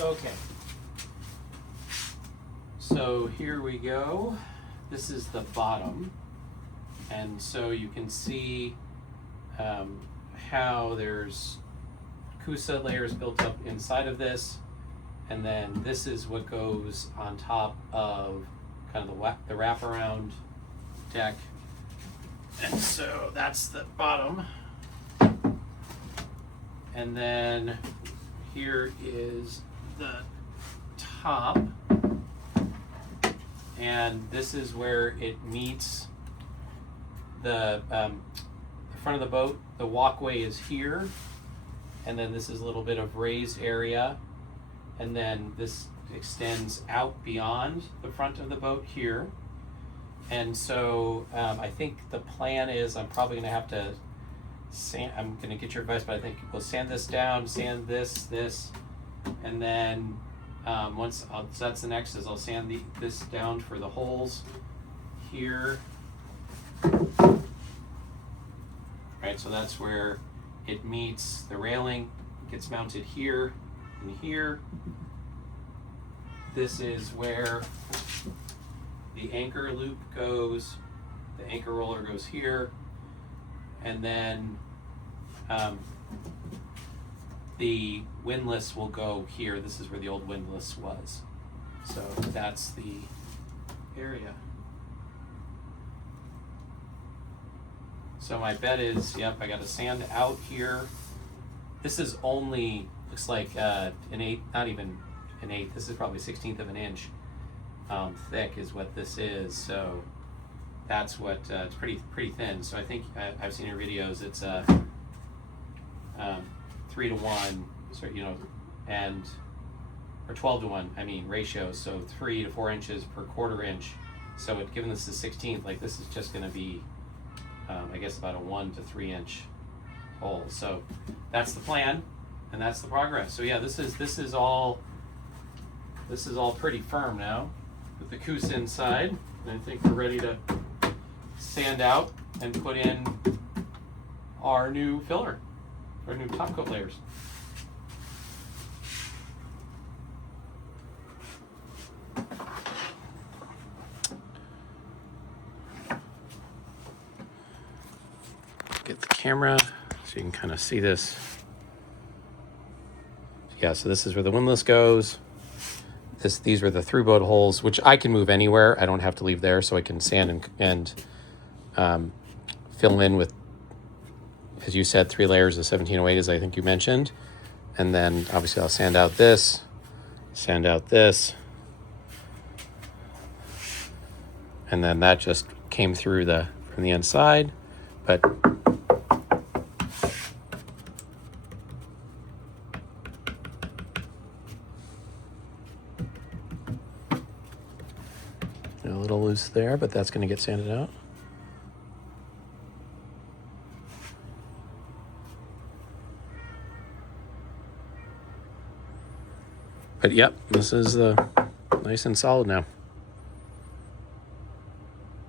Okay. So here we go. This is the bottom. And so you can see how there's Kusa layers built up inside of this. And then this is what goes on top of kind of the wraparound deck. And so that's the bottom. And then here is the top. And this is where it meets the front of the boat. The walkway is here. And then this is a little bit of raised area. And then this extends out beyond the front of the boat here. And so I think the plan is I'm probably going to have to sand, I'm going to get your advice, but I think we'll sand this down, sand this, and then so that's the next is I'll sand this down for the holes here. Right, so that's where it meets the railing, gets mounted here and here. This is where the anchor loop goes, the anchor roller goes here, and then the windlass will go here. This is where the old windlass was. So that's the area. So my bet is, yep, I got to sand out here. This is only, looks like an eighth, not even an eighth, this is probably 1/16 of an inch thick is what this is. So that's what, it's pretty thin. So I think I've seen your videos, it's a 3-to-1, so, you know, and, or 12-to-1, I mean, ratio. So 3 to 4 inches per 1/4 inch. So given this is 1/16, like this is just going to be, I guess about a 1 to 3 inch hole. So that's the plan, and that's the progress. So yeah, this is all pretty firm now with the Kusa inside, and I think we're ready to sand out and put in our new filler, our new top coat layers. Get the camera so you can kind of see this. Yeah, so this is where the windlass goes. These were the through boat holes, which I can move anywhere. I don't have to leave there, so I can sand and fill in with, as you said, 3 layers of 1708, as I think you mentioned. And then obviously I'll sand out this, and then that just came through from the inside. But a little loose there, but that's going to get sanded out. But yep, this is nice and solid now.